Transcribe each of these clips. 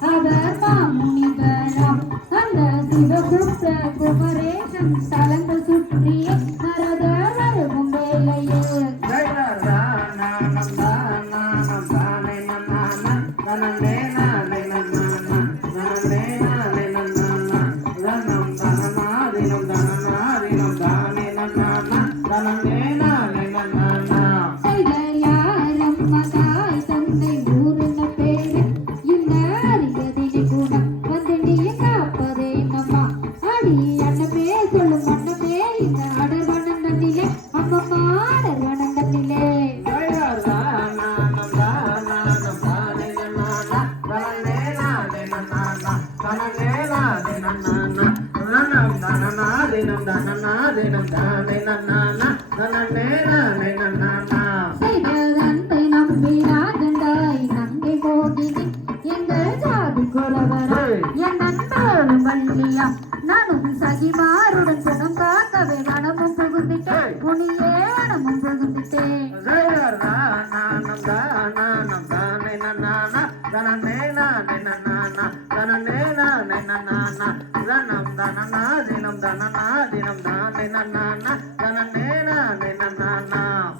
யாவர் வணங்கிடும் நானும் சகிமாருடன் குணம் காக்கவே மனமும் புகுந்துட்டேன் புனியே மனமும் புகுந்துட்டேன்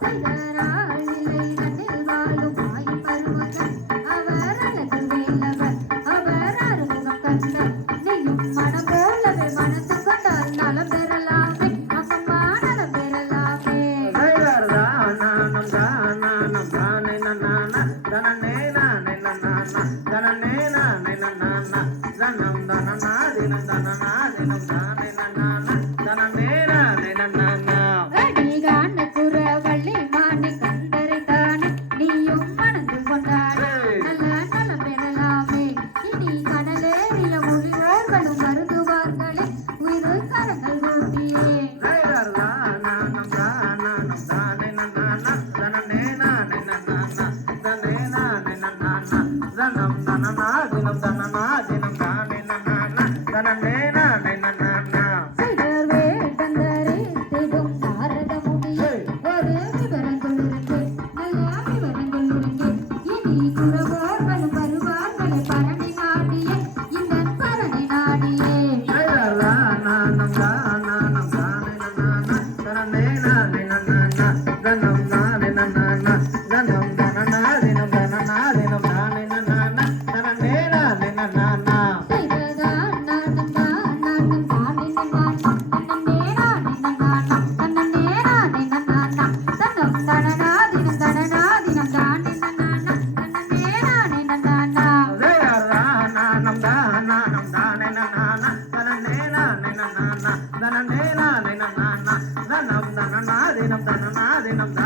செய்தரால் இல்லை நன்னில் வாழும் ஆய் பருவகன் அவர் அழகு வேலவர் அவர் அருமுகம் கண்ணர் நீயும் மனம் போலவே மனசு கொண்டால் நலம் பெறலாமே அம்மம்மா நலம் பெறலாமே தினம் de nam da na